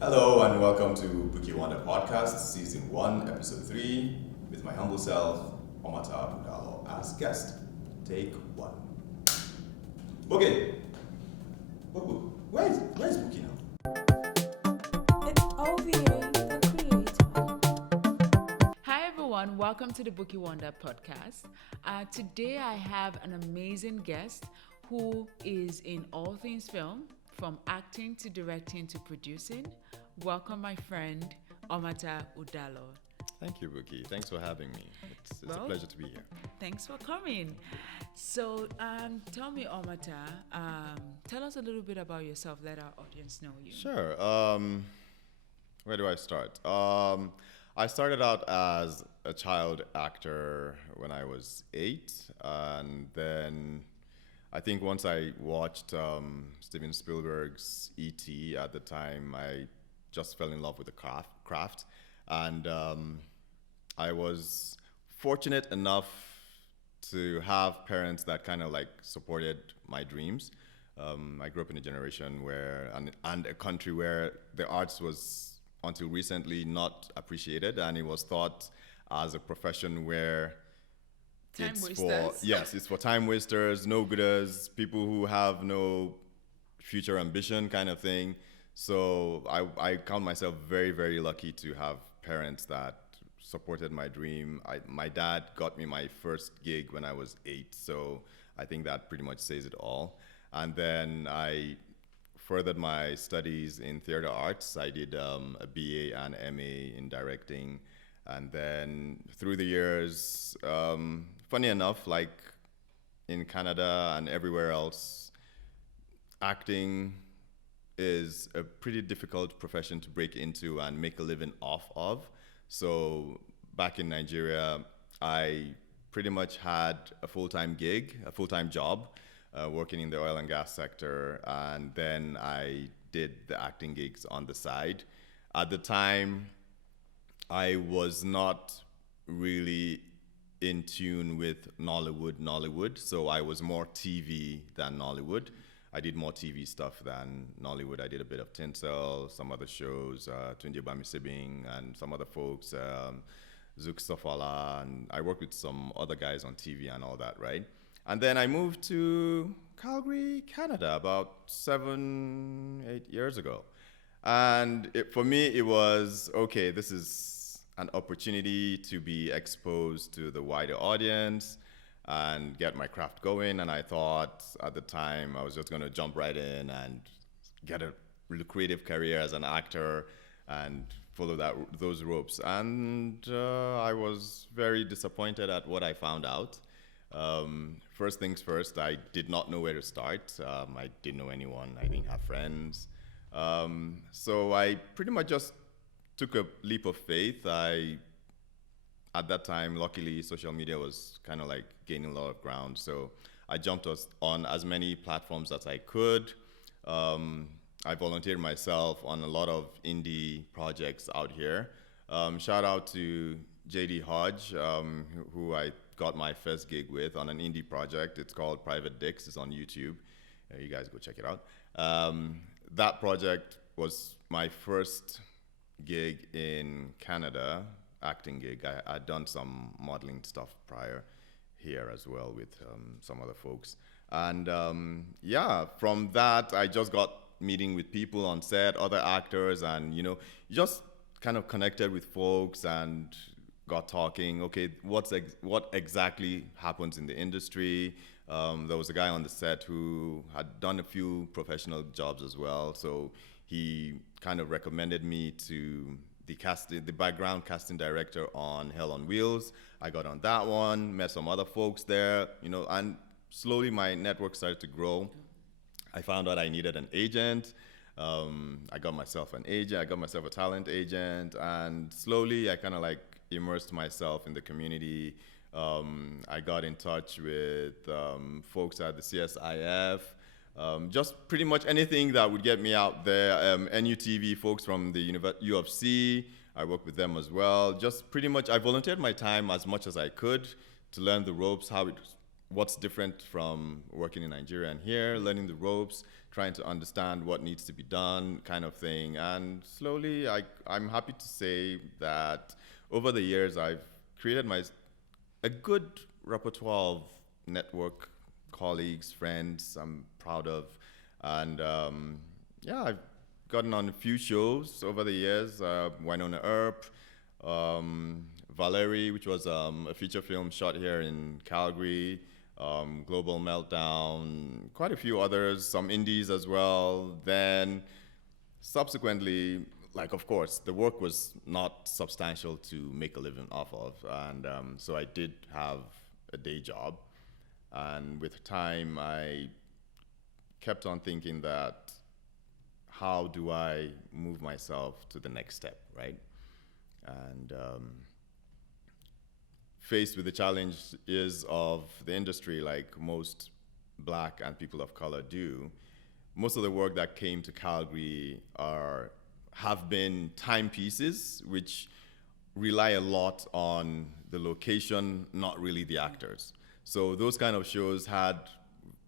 Hello and welcome to Bookie Wonder Podcast, Season 1, Episode 3, with my humble self, Omatta Udalor, as guest. Take 1. Bookie! Where's Bookie now? It's OVA, the creator. Hi everyone, welcome to the Bookie Wonder podcast. Today I have an amazing guest who is in all things film, from acting to directing to producing. Welcome my friend Omatta Udalor. Thank you, Bookie. Thanks for having me. It's a pleasure to be here. Thanks for coming. So tell me, Omatta, tell us a little bit about yourself. Let our audience know you. Sure. Where do I start? I started out as a child actor when I was 8, and then I think once I watched Steven Spielberg's E.T. at the time, I just fell in love with the craft. And I was fortunate enough to have parents that kind of like supported my dreams. I grew up in a generation where, and a country where the arts was until recently not appreciated, and it was thought as a profession where it's for time wasters, no-gooders, people who have no future ambition kind of thing. So I count myself very, very lucky to have parents that supported my dream. My dad got me my first gig when I was 8, so I think that pretty much says it all. And then I furthered my studies in theater arts. I did a BA and MA in directing. And then through the years, funny enough, like in Canada and everywhere else, acting is a pretty difficult profession to break into and make a living off of. So back in Nigeria, I pretty much had a full-time gig, a full-time job, working in the oil and gas sector, and then I did the acting gigs on the side. At the time, I was not really in tune with Nollywood, so I was more TV than Nollywood. I did more TV stuff than Nollywood. I did a bit of Tinsel, some other shows, Tunde Bamisibing, and some other folks, Zook Sofala, and I worked with some other guys on TV and all that, right? And then I moved to Calgary, Canada, about 7-8 years ago. And for me, it was, okay, this is an opportunity to be exposed to the wider audience and get my craft going. And I thought at the time I was just going to jump right in and get a lucrative career as an actor and follow those ropes. And I was very disappointed at what I found out. First things first, I did not know where to start. I didn't know anyone. I didn't have friends. So I pretty much just took a leap of faith. At that time, luckily, social media was kind of like gaining a lot of ground. So I jumped on as many platforms as I could. I volunteered myself on a lot of indie projects out here. Shout out to JD Hodge, who I got my first gig with on an indie project. It's called Private Dicks. It's on YouTube. You guys go check it out. That project was my first gig in Canada, acting gig. I'd done some modeling stuff prior here as well with some other folks. And from that, I just got meeting with people on set, other actors, and, just kind of connected with folks and got talking, okay, what exactly happens in the industry? There was a guy on the set who had done a few professional jobs as well, so he kind of recommended me to the background casting director on Hell on Wheels. I got on that one, met some other folks there, and slowly my network started to grow. I found out I needed an agent. I got myself an agent. I got myself a talent agent, and slowly I kind of like immersed myself in the community. I got in touch with folks at the CSIF, just pretty much anything that would get me out there. NUTV folks from the U of C, I worked with them as well. Just pretty much, I volunteered my time as much as I could to learn the ropes, how it what's different from working in Nigeria and here, learning the ropes, trying to understand what needs to be done, kind of thing. And slowly, I'm happy to say that over the years, I've created a good repertoire of network colleagues, friends I'm proud of. And yeah, I've gotten on a few shows over the years. Winona Earp, Valerie, which was a feature film shot here in Calgary, Global Meltdown, quite a few others, some indies as well. Then subsequently, like, of course, the work was not substantial to make a living off of. And so I did have a day job. And with time, I kept on thinking that how do I move myself to the next step, right? And faced with the challenges of the industry, like most Black and people of color do, most of the work that came to Calgary have been timepieces, which rely a lot on the location, not really the actors. So those kind of shows had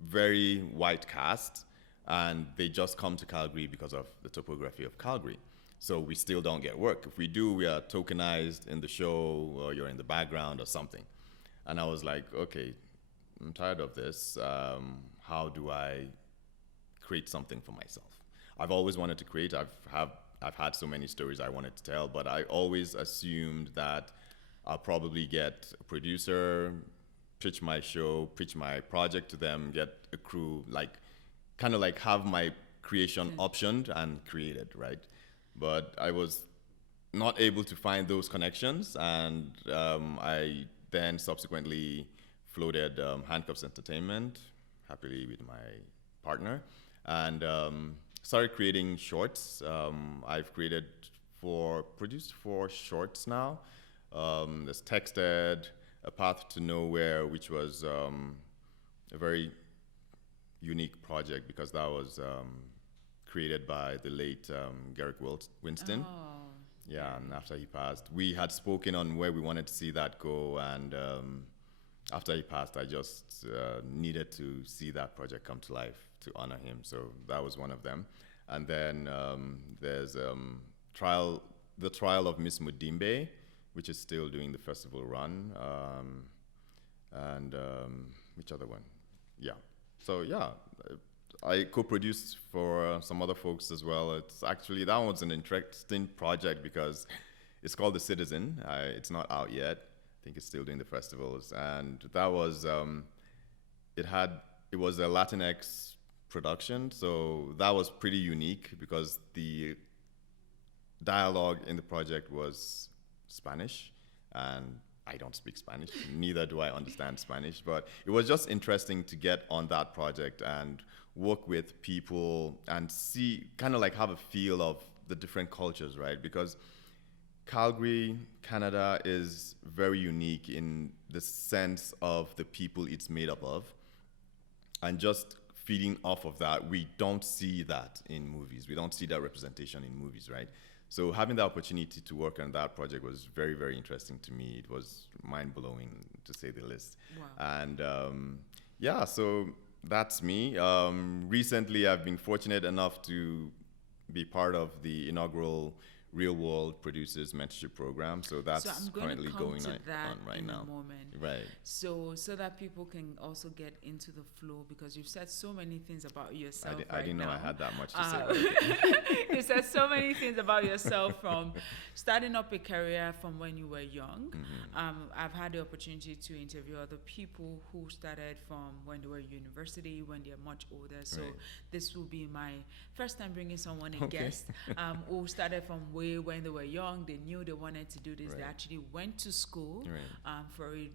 very white cast, and they just come to Calgary because of the topography of Calgary. So we still don't get work. If we do, we are tokenized in the show, or you're in the background or something. And I was like, okay, I'm tired of this. How do I create something for myself? I've always wanted to create. I've had so many stories I wanted to tell, but I always assumed that I'll probably get a producer, pitch my show, pitch my project to them, get a crew, like kind of like have my creation optioned and created, right? But I was not able to find those connections, and I then subsequently floated Handcuffs Entertainment, happily with my partner, and started creating shorts. I've produced 4 shorts now. There's Texted, A Path to Nowhere, which was a very unique project because that was created by the late Garrick Winston. Oh. Yeah, and after he passed, we had spoken on where we wanted to see that go, and after he passed, I just needed to see that project come to life to honor him. So that was one of them. And then there's the Trial of Miss Mudimbe, which is still doing the festival run. And which other one? Yeah. So yeah, I co-produced for some other folks as well. It's actually, that one's an interesting project because it's called The Citizen. It's not out yet. I think it's still doing the festivals. And that was, it was a Latinx production. So that was pretty unique because the dialogue in the project was Spanish, and I don't speak Spanish, neither do I understand Spanish, but it was just interesting to get on that project and work with people and see, kind of like have a feel of the different cultures, right? Because Calgary, Canada is very unique in the sense of the people it's made up of. And just feeding off of that, we don't see that in movies. We don't see that representation in movies, right? So having the opportunity to work on that project was very, very interesting to me. It was mind-blowing, to say the least. Wow. And yeah, so that's me. Recently, I've been fortunate enough to be part of the inaugural Real World Producers Mentorship Program. So that's currently going on right now. A moment. Right. So that people can also get into the flow, because you've said so many things about yourself. I didn't know I had that much to say. You said so many things about yourself, from starting up a career from when you were young. Mm-hmm. I've had the opportunity to interview other people who started from when they were at university, when they're much older. So Right. this will be my first time bringing someone, a guest, who started from way when they were young. They knew they wanted to do this. Right. They actually went to school Right. for it,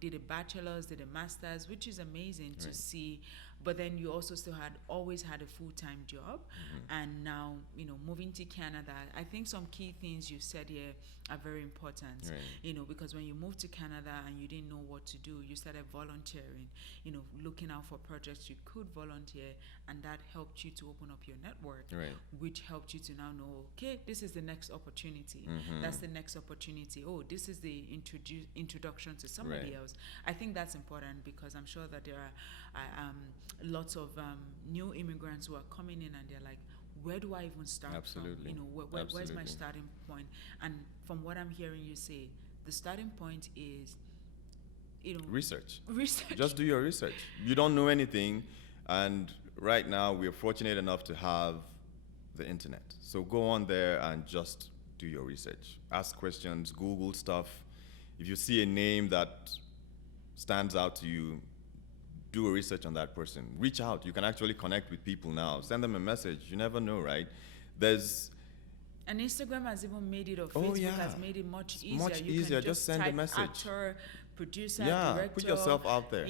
did a bachelor's, did a master's, which is amazing to Right. see but then you also still always had a full-time job, and now, moving to Canada. I think some key things you said here are very important, Right. because when you moved to Canada and you didn't know what to do, you started volunteering, looking out for projects you could volunteer, and that helped you to open up your network, Right. which helped you to now know, okay, this is the next opportunity. That's the next opportunity. Oh, this is the introduction to somebody Right. else. I think that's important because I'm sure that there are lots of new immigrants who are coming in and they're like, where do I even start Absolutely. from? Where's my Absolutely. starting point? And from what I'm hearing you say, the starting point is, Research. research. Just do your research. You don't know anything, and right now we're fortunate enough to have the internet. So go on there and just do your research. Ask questions, Google stuff. If you see a name that stands out to you, do a research on that person. Reach out. You can actually connect with people now. Send them a message. You never know, right? There's And Instagram has even made it, or Oh, Facebook yeah. has made it much It's easier. much You easier. can Just send a type message. actor, producer, Yeah, director. put yourself out there.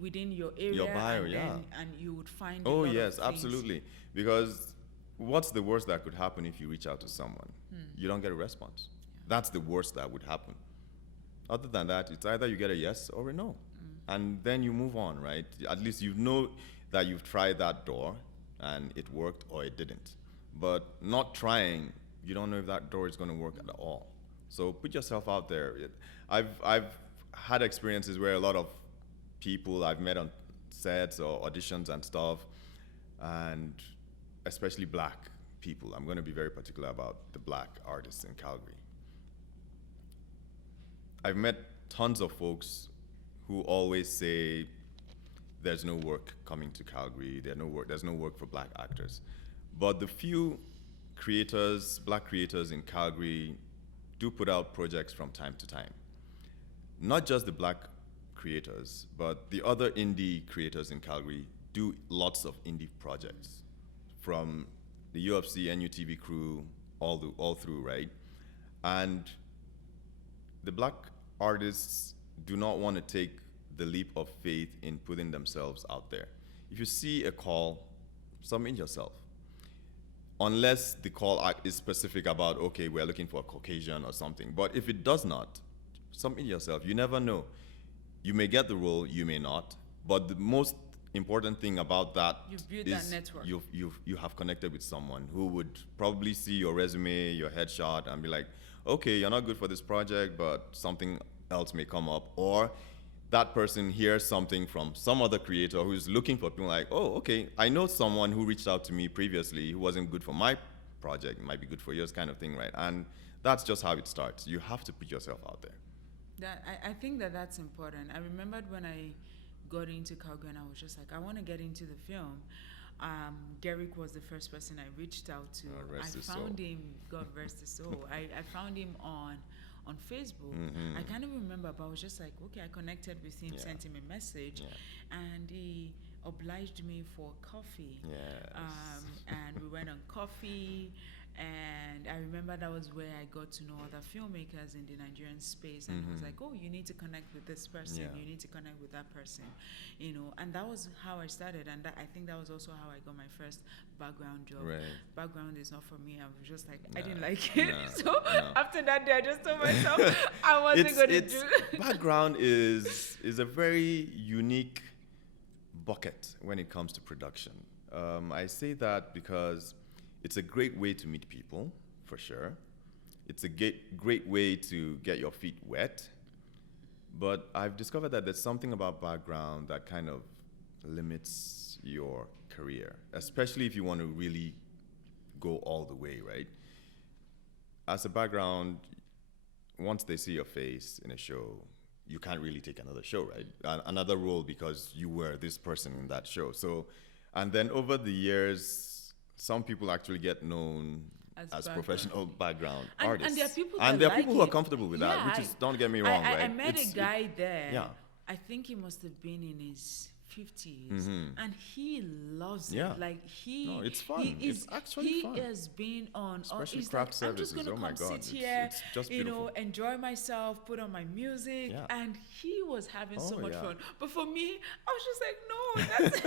Within your area. Your bio, and yeah. and you would find. A Oh, lot of yes, things. absolutely. Because what's the worst that could happen if you reach out to someone? You don't get a response. That's the worst that would happen. Other than that, it's either you get a yes or a no. And then you move on, right? At least you know that you've tried that door and it worked or it didn't. But not trying, you don't know if that door is going to work at all. So put yourself out there. I've had experiences where a lot of people I've met on sets or auditions and stuff, and especially black people. I'm going to be very particular about the black artists in Calgary. I've met tons of folks who always say there's no work coming to Calgary, there's no work for black actors. But the few creators, black creators in Calgary, do put out projects from time to time. Not just the black creators, but the other indie creators in Calgary do lots of indie projects, from the UFC, NUTV crew, all through, right? And the black artists do not want to take the leap of faith in putting themselves out there. If you see a call, submit yourself. Unless the call is specific about, okay, we're looking for a Caucasian or something. But if it does not, submit yourself. You never know. You may get the role, you may not. But the most important thing about that You've built is that network. you have connected with someone who would probably see your resume, your headshot, and be like, okay, you're not good for this project, but something else may come up. Or that person hears something from some other creator who's looking for people like, oh, okay, I know someone who reached out to me previously who wasn't good for my project, might be good for yours, kind of thing, right? And that's just how it starts. You have to put yourself out there. I think that's important. I remembered when I got into Calgary and I was just like, I want to get into the film. Derek was the first person I reached out to. Rest his I found soul. him, God rest his soul. I found him on Facebook. Mhm. I can't even remember, but I was just like, okay, I connected with him, Yeah. sent him a message, and he obliged me for coffee. Yes. And we went on coffee, and I remember that was where I got to know other filmmakers in the Nigerian space, and I was like, oh, you need to connect with this person, Yeah. you need to connect with that person, and that was how I started, and I think that was also how I got my first background job. Right. Background is not for me. I was just like, I didn't Nah, like it. nah, So nah. after that day, I just told myself I wasn't going to do. Background is a very unique bucket when it comes to production. I say that because it's a great way to meet people, for sure. It's a great way to get your feet wet. But I've discovered that there's something about background that kind of limits your career, especially if you want to really go all the way, right? As a background, once they see your face in a show, you can't really take another show, right? Another role, because you were this person in that show. So, and then over the years, some people actually get known as background. professional background And artists. there are people And that there are like people who are it. comfortable with that, Yeah, which is, don't get me wrong, right? I met a guy there. yeah. I think he must have been in his 50s, and he loves it. Yeah. Like he, No, it's fun. he is, It's actually he fun. has been on. Especially He's craft like, I'm just services. gonna Oh my come God. sit here, It's just you beautiful. know, enjoy myself, put on my music, Yeah. and he was having so Oh, much yeah. fun. But for me, I was just like, no, that's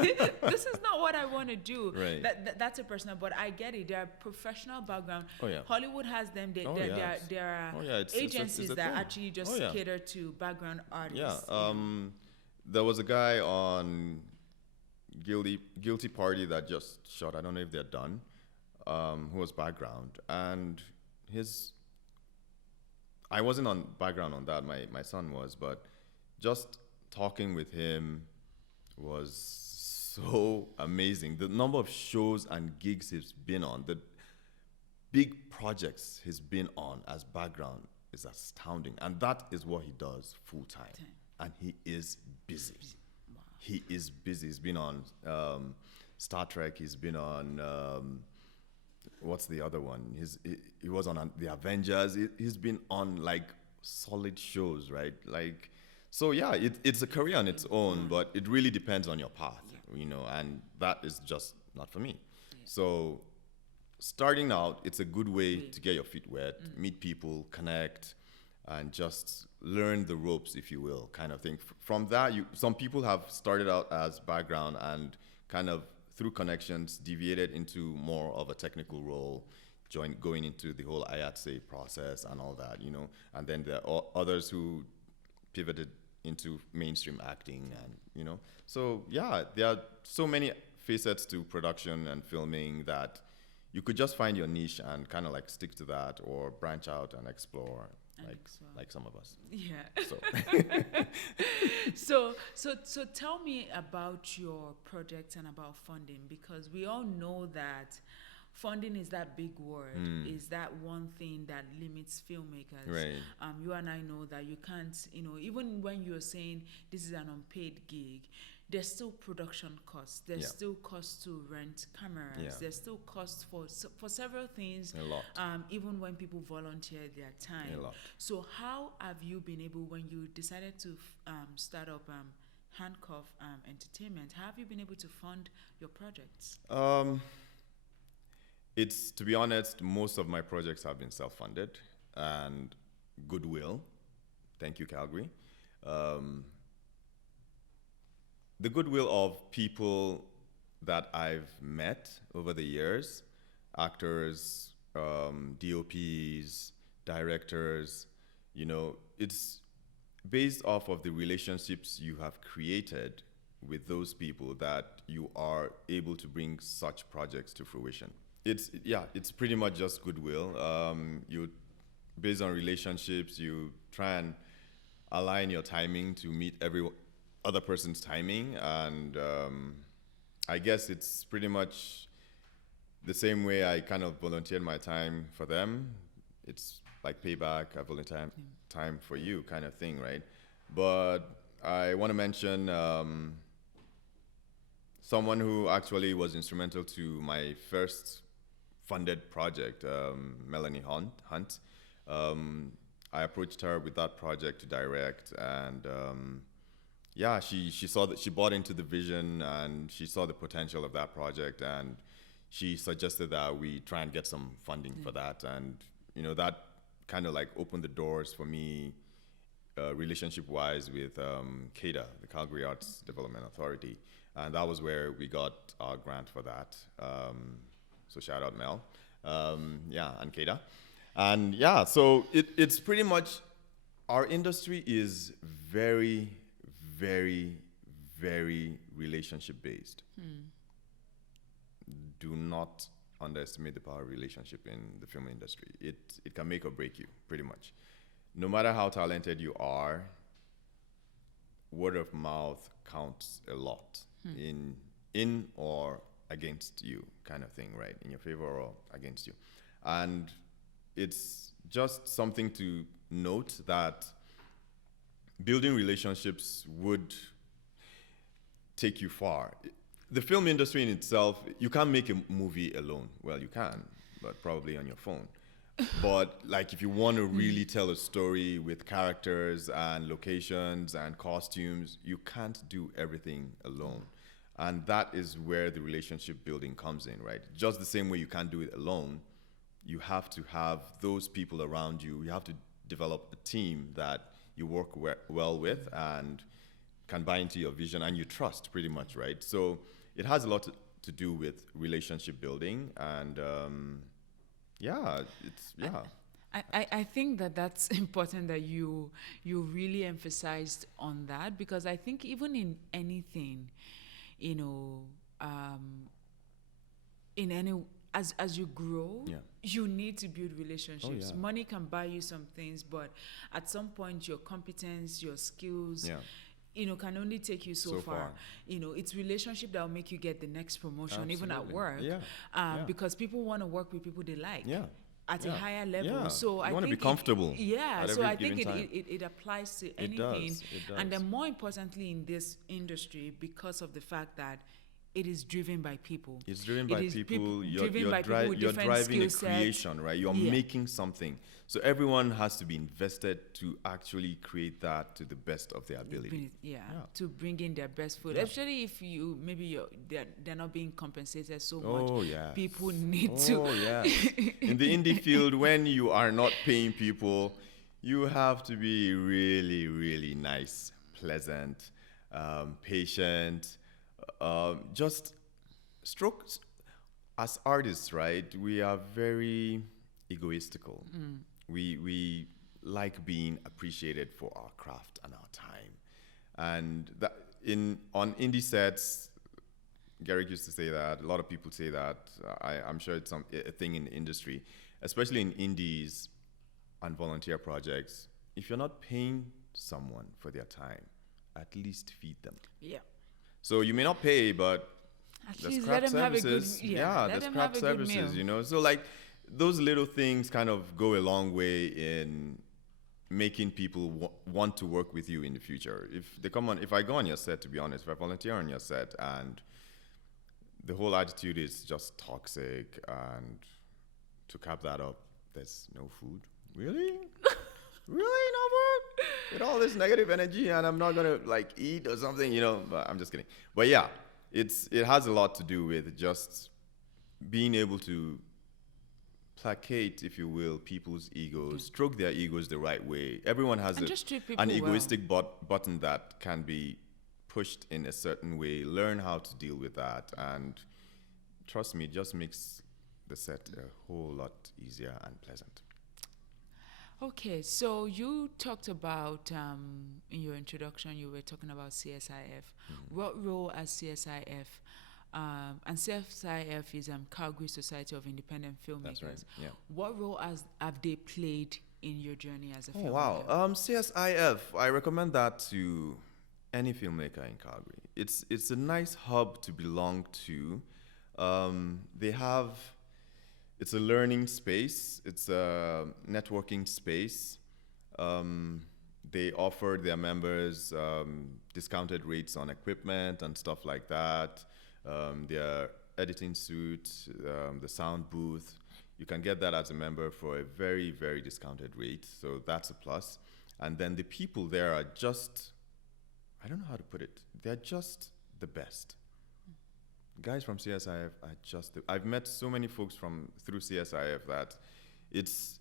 this is not what I want to do. Right. That's a personal, but I get it. They're professional background. Oh, yeah. Hollywood has them. Oh, yes. There are Oh, yeah, it's agencies a that thing. actually just Oh, yeah. cater to background artists. Yeah. There was a guy on Guilty Party that just shot. I don't know if they're done. Who was background, and I wasn't on background on that. My son was, but just talking with him was so amazing. The number of shows and gigs he's been on, the big projects he's been on as background is astounding, and that is what he does full time. And he is busy. Wow. He is busy. He's been on Star Trek. He's been on what's the other one? He was on the Avengers. He's been on like solid shows, right? Like, so yeah, it's a career on its own, but it really depends on your path, you know, and that is just not for me. So starting out, it's a good way to get your feet wet, meet people, connect, and just learn the ropes, if you will, kind of thing. From that, some people have started out as background and kind of through connections deviated into more of a technical role, going into the whole IATSE process and all that, you know. And then there are others who pivoted into mainstream acting, and you know. So yeah, there are so many facets to production and filming that you could just find your niche and kind of like stick to that, or branch out and explore, like some of us. Yeah. So tell me about your projects and about funding, because we all know that funding is that big word, is that one thing that limits filmmakers. Right. You and I know that you can't, you know, even when you're saying this is an unpaid gig, there's still production costs. There's still costs to rent cameras. Yeah. There's still costs for several things. A lot. Even when people volunteer their time. A lot. So how have you been able, when you decided to start up Handcuffs Entertainment, how have you been able to fund your projects? It's, to be honest, most of my projects have been self-funded and goodwill. Thank you, Calgary. The goodwill of people that I've met over the years, actors, DOPs, directors, you know, it's based off of the relationships you have created with those people that you are able to bring such projects to fruition. It's pretty much just goodwill. You, based on relationships, you try and align your timing to meet every other person's timing, and I guess it's pretty much the same way I kind of volunteered my time for them. It's like payback, I volunteer time for you, kind of thing, right? But I want to mention someone who actually was instrumental to my first funded project, Melanie Hunt. I approached her with that project to direct, and she saw that, she bought into the vision, and she saw the potential of that project, and she suggested that we try and get some funding for that, and you know, that kind of like opened the doors for me, relationship-wise, with CADA, the Calgary Arts Development Authority, and that was where we got our grant for that. So shout out Mel, and CADA, and so it's pretty much, our industry is very, very, very relationship based. Do not underestimate the power of relationship in the film industry. It can make or break you, pretty much. No matter how talented you are, word of mouth counts a lot in or against you, kind of thing, right? In your favor or against you. And it's just something to note that building relationships would take you far. The film industry in itself, you can't make a movie alone. Well, you can, but probably on your phone. But like if you want to really tell a story with characters and locations and costumes, you can't do everything alone. And that is where the relationship building comes in, right? Just the same way you can't do it alone, you have to have those people around you. You have to develop a team that you work well with and can buy into your vision and you trust pretty much, right? So it has a lot to do with relationship building and yeah, it's yeah. I think that that's important that you really emphasized on that, because I think even in anything, you know, in any as you grow, Yeah. you need to build relationships. yeah. Money can buy you some things, but at some point, your competence, your skills, Yeah. can only take you so far. It's relationship that will make you get the next promotion, even at Absolutely. work. Yeah. Because people want to work with people they like. Yeah. At a Yeah. higher level. Yeah. So You I wanna think be comfortable at so every I think given time. it applies to It anything. does. It does. And then more importantly in this industry, because of the fact that it is driven by people. It's driven It by is people. driven by people with You're different driving a skill sets. creation, right? You're Yeah. making something. So everyone has to be invested to actually create that to the best of their ability. Yeah, Yeah. to bring in their best food. Yeah. Especially if they're not being compensated so Oh much. yeah. People need to. Oh yeah. In the indie field, when you are not paying people, you have to be really, really nice, pleasant, patient. Just strokes. As artists, right? We are very egoistical. We like being appreciated for our craft and our time, and that on indie sets. Garrick used to say that. A lot of people say that. I'm sure it's a thing in the industry, especially in indies and volunteer projects. If you're not paying someone for their time, at least feed them. Yeah. So you may not pay, but At there's least craft let them have a good services. let There's them craft have a good services. meal. So like those little things kind of go a long way in making people want to work with you in the future. If I go on your set, to be honest, if I volunteer on your set and the whole attitude is just toxic, and to cap that up, there's no food. Really? Really no food? With all this negative energy, and I'm not gonna like eat or something, But I'm just kidding. But yeah, it has a lot to do with just being able to placate, if you will, people's egos, stroke their egos the right way. Everyone has And just treat people an well. egoistic button that can be pushed in a certain way. Learn how to deal with that, and trust me, it just makes the set a whole lot easier and pleasant. Okay, so you talked about in your introduction, you were talking about CSIF. What role as CSIF? And CSIF is Calgary Society of Independent Filmmakers. That's right. Yeah. What role have they played in your journey as a Oh filmmaker? wow. CSIF. I recommend that to any filmmaker in Calgary. It's a nice hub to belong to. It's a learning space. It's a networking space. They offer their members discounted rates on equipment and stuff like that. Their editing suite, the sound booth. You can get that as a member for a very, very discounted rate. So that's a plus. And then the people there are just, I don't know how to put it. They're just the best. Guys from CSIF are just, I've met so many folks through CSIF that it's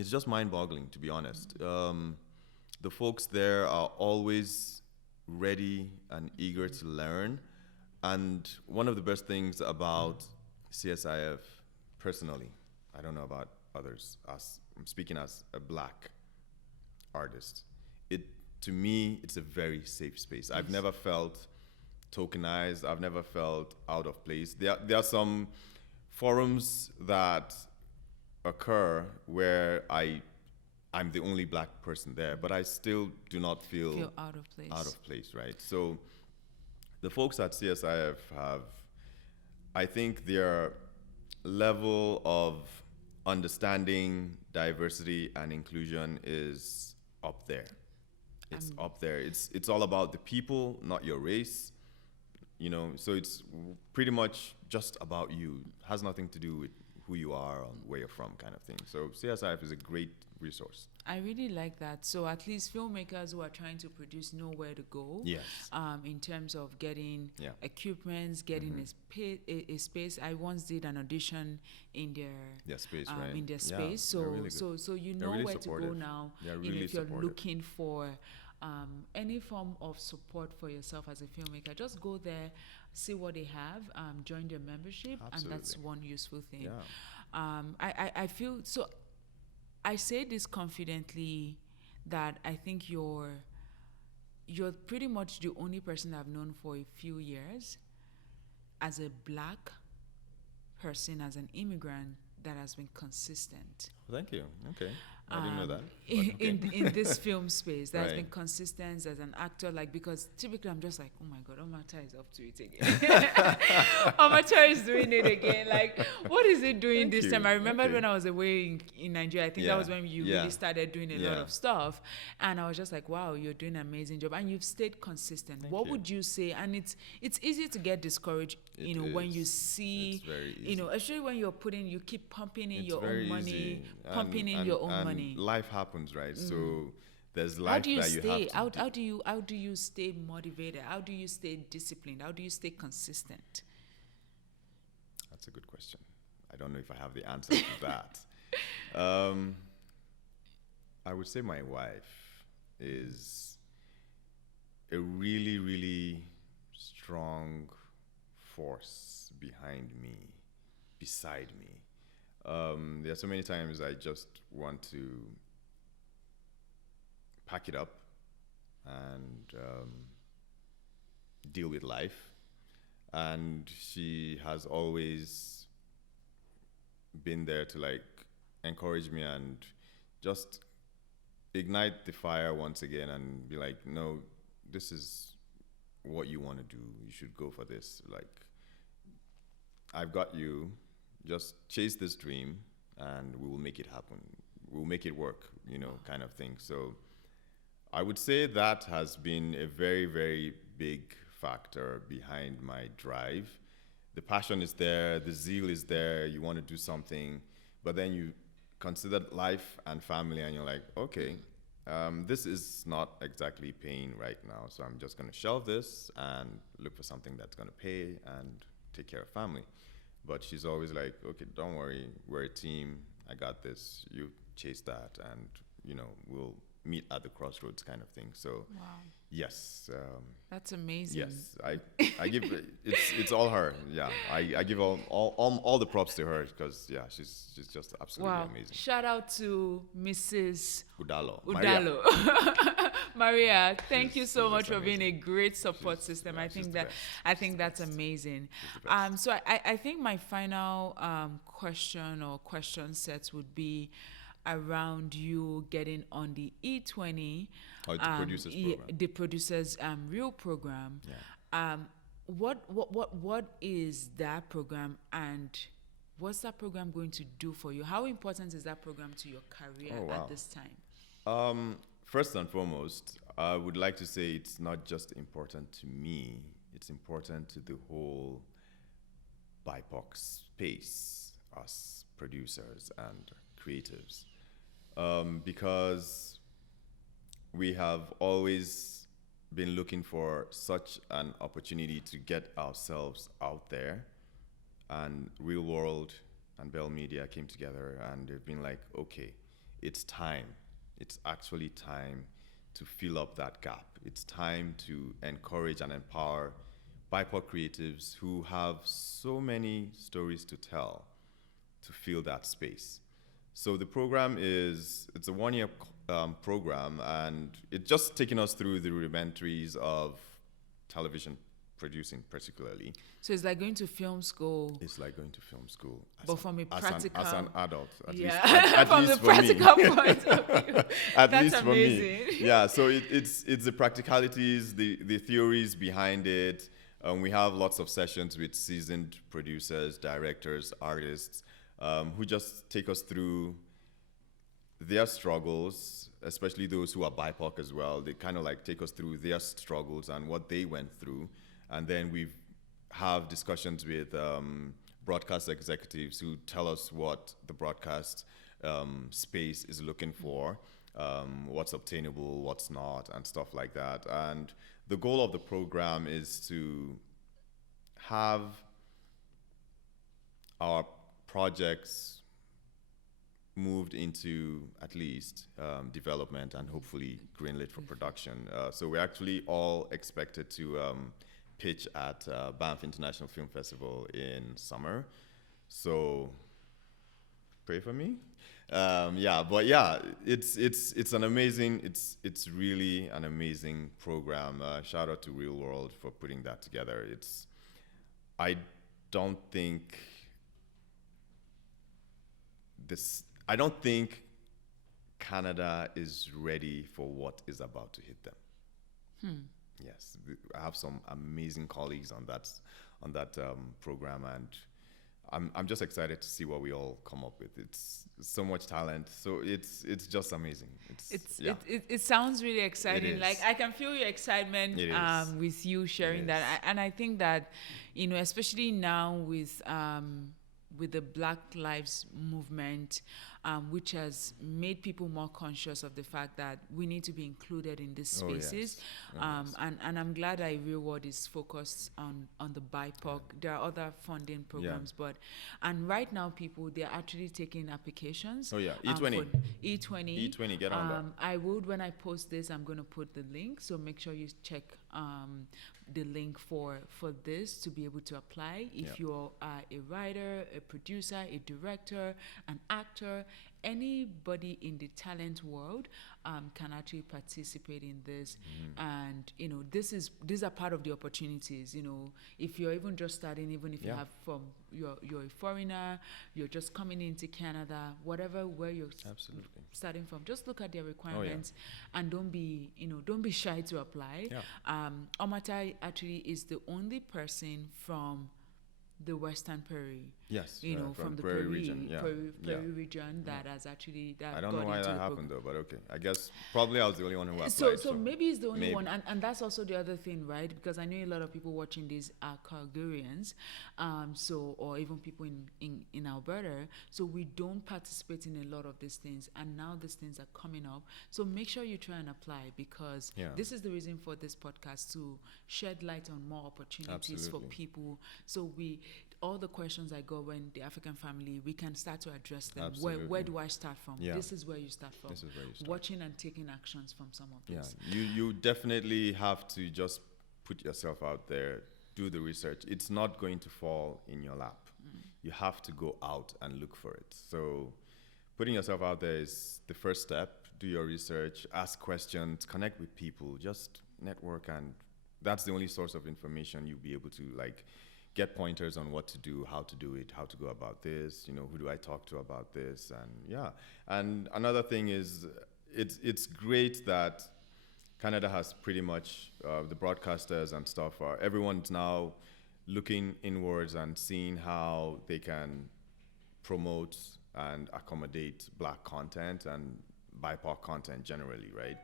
just mind-boggling, to be honest. The folks there are always ready and eager to learn. And one of the best things about CSIF, personally, I don't know about others, I'm speaking as a black artist, to me, it's a very safe space. I've never felt tokenized. I've never felt out of place. There are some forums that occur where I'm the only black person there, but I still do not feel out of place. Out of place, right? So the folks at CSIF I think their level of understanding diversity and inclusion is up there. It's up there. It's all about the people, not your race. So it's pretty much just about you. It has nothing to do with who who you are and where you're from, kind of thing. So CSIF is a great resource. I really like that. So at least filmmakers who are trying to produce know where to go. Yes. In terms of getting Yeah. equipments, getting a space. I once did an audition in their Space, right? in their Yeah, space. they're So really good. so you They're know really where to go supportive. now. They're You know, really if you're supportive. looking for any form of support for yourself as a filmmaker, just go there, see what they have, join their membership, and that's Absolutely. one useful thing. Yeah. I feel so. I say this confidently that I think you're pretty much the only person I've known for a few years as a black person, as an immigrant, that has been consistent. Thank you. Okay. I didn't know that. but In this film space that has Right. been consistent as an actor, like, because typically I'm just like, oh my god, Omatta is up to it again. Omatta is doing it again. Like, what is it doing Thank this you. time? I remember Okay. when I was away in Nigeria. I think that Yeah. was when you Yeah. really started doing a lot Yeah. of stuff, and I was just like, wow, you're doing an amazing job, and you've stayed consistent. Thank What you. would you say? And it's easy to get discouraged, It when you is. see, It's very easy. especially when you keep pumping in It's your very own money, easy. pumping in your own money. Life happens, right? So there's How life do you that you stay? have to How do you stay motivated? How do you stay disciplined? How do you stay consistent? That's a good question. I don't know if I have the answer to that. I would say my wife is a really, really strong force behind me, beside me. There are so many times I just want to pack it up and deal with life. And she has always been there to like encourage me and just ignite the fire once again and be like, no, this is what you want to do. You should go for this. Like, I've got you. Just chase this dream and we will make it happen. We'll make it work, kind of thing. So I would say that has been a very, very big factor behind my drive. The passion is there, the zeal is there, you want to do something, but then you consider life and family and you're like, okay, this is not exactly paying right now, so I'm just going to shelve this and look for something that's going to pay and take care of family. But she's always like, okay, don't worry, we're a team, I got this, you chase that, and we'll meet at the crossroads, kind of thing. So Wow, yes, that's amazing. yes, I give it's all her. Yeah, I give all the props to her because she's just absolutely Wow. amazing. Shout out to Mrs. Udalor. Maria. Udalor. Maria, thank you She's so just much for being a amazing. great support She's- system. yeah, I she's think the that best. I think She's the that's best. amazing. She's the best. So I think my final question sets would be around you getting on the E20, Oh, the producers program. the producers real program. Yeah. What is that program, and what's that program going to do for you? How important is that program to your career Oh, wow. at this time? First and foremost, I would like to say it's not just important to me, it's important to the whole BIPOC space, us producers and creatives, because we have always been looking for such an opportunity to get ourselves out there, and Real World and Bell Media came together and they've been like, okay, it's time. It's actually time to fill up that gap. It's time to encourage and empower BIPOC creatives who have so many stories to tell to fill that space. So the program it's a one-year program, and it's just taking us through the rudimentaries of television producing particularly. So it's like going to film school. It's like going to film school. But from a practical- as an adult, at Yeah, least, at from least the for me. practical point of view. At That's least for amazing. me. Yeah, so it's the practicalities, the theories behind it. We have lots of sessions with seasoned producers, directors, artists, who just take us through their struggles, especially those who are BIPOC as well. They kind of like take us through their struggles and what they went through. And then we have discussions with broadcast executives who tell us what the broadcast space is looking for, what's obtainable, what's not, and stuff like that. And the goal of the program is to have our projects moved into at least development and hopefully greenlit for production. So we're actually all expected to pitch at Banff International Film Festival in summer. So pray for me. It's an amazing, it's really an amazing program. Shout out to Real World for putting that together. I don't think I don't think Canada is ready for what is about to hit them. Yes, I have some amazing colleagues on that program, and I'm just excited to see what we all come up with. It's so much talent, so it's just amazing. It sounds really exciting. It is. Like I can feel your excitement It is. with you sharing It that, is. and I think that especially now with the Black Lives Movement, which has made people more conscious of the fact that we need to be included in these spaces. And I'm glad that Real World is focused on the BIPOC. There are other funding programs, and right now they're actually taking applications. Oh yeah, E20. For E20. E20, get on that. I would, when I post this, I'm going to put the link. So make sure you check the link for this to be able to apply. If you're a writer, a producer, a director, an actor, anybody in the talent world can actually participate in this. And these are part of the opportunities. If you're even just starting, even if you have you're a foreigner, you're just coming into Canada, where you're Absolutely. starting from, just look at their requirements and don't be shy to apply. Omatta actually is the only person from the Western Prairie. Yes, From the Prairie Prairie region. Prairie region that has actually I don't know got why into that the happened though, but okay. I guess probably I was the only one who applied. So maybe it's the only maybe. one, and that's also the other thing, right? Because I know a lot of people watching these are Calgarians, or even people in Alberta. So we don't participate in a lot of these things, and now these things are coming up. So make sure you try and apply, because this is the reason for this podcast, to shed light on more opportunities for people. So all the questions I got when the African family, we can start to address them. Absolutely. Where do I start from? Yeah. This is where you start from. This is where you start. Watching and taking actions from some of this. You definitely have to just put yourself out there, do the research. It's not going to fall in your lap. You have to go out and look for it. So putting yourself out there is the first step. Do your research, ask questions, connect with people, just network, and that's the only source of information you'll be able to get pointers on what to do, how to do it, how to go about this, who do I talk to about this, and another thing is it's great that Canada has pretty much the broadcasters and stuff everyone's now looking inwards and seeing how they can promote and accommodate Black content and BIPOC content generally, right?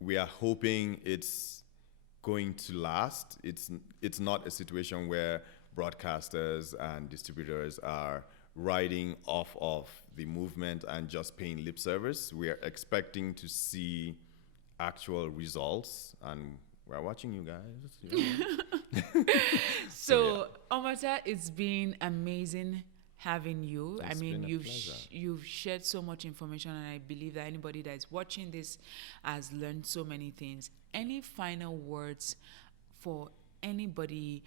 We are hoping it's going to last. It's not a situation where broadcasters and distributors are riding off of the movement and just paying lip service. We are expecting to see actual results, and we're watching you guys. So Omatta, it's been amazing having you. It's been a pleasure. You've shared so much information, and I believe that anybody that is watching this has learned so many things. Any final words for anybody,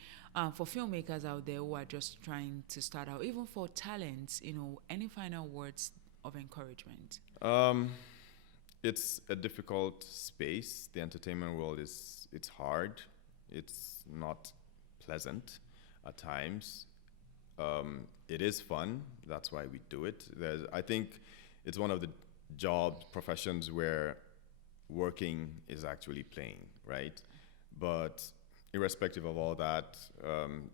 for filmmakers out there who are just trying to start out, even for talents, any final words of encouragement? It's a difficult space. The entertainment world it's hard. It's not pleasant at times. It is fun. That's why we do it. I think it's one of the professions where working is actually playing, right? But irrespective of all that,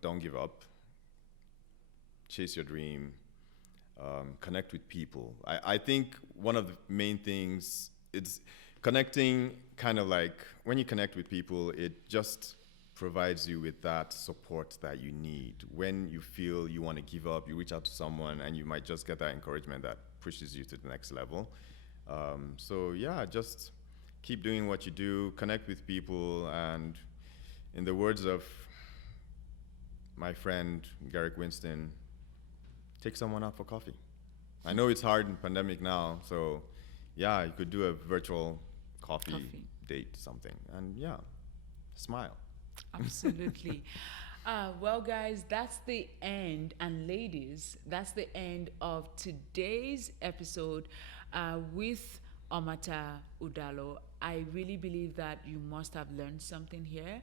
don't give up. Chase your dream. Connect with people. I think one of the main things is connecting, kind of like when you connect with people, it just provides you with that support that you need. When you feel you want to give up, you reach out to someone and you might just get that encouragement that pushes you to the next level. So yeah, just keep doing what you do, connect with people, and in the words of my friend Garrick Winston, take someone out for coffee. I know it's hard in pandemic now, so yeah, you could do a virtual coffee date, something, and yeah, smile. Absolutely. Well, guys, that's the end, and ladies, that's the end of today's episode with Omatta Udalor. I really believe that you must have learned something here.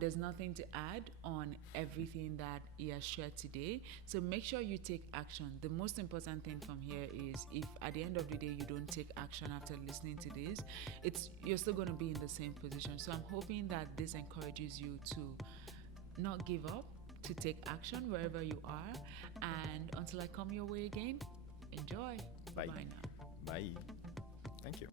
There's nothing to add on everything that he has shared today. So make sure you take action. The most important thing from here is if at the end of the day you don't take action after listening to this, you're still going to be in the same position. So I'm hoping that this encourages you to not give up, to take action wherever you are. And until I come your way again, enjoy. Bye. Bye now. Bye. Thank you.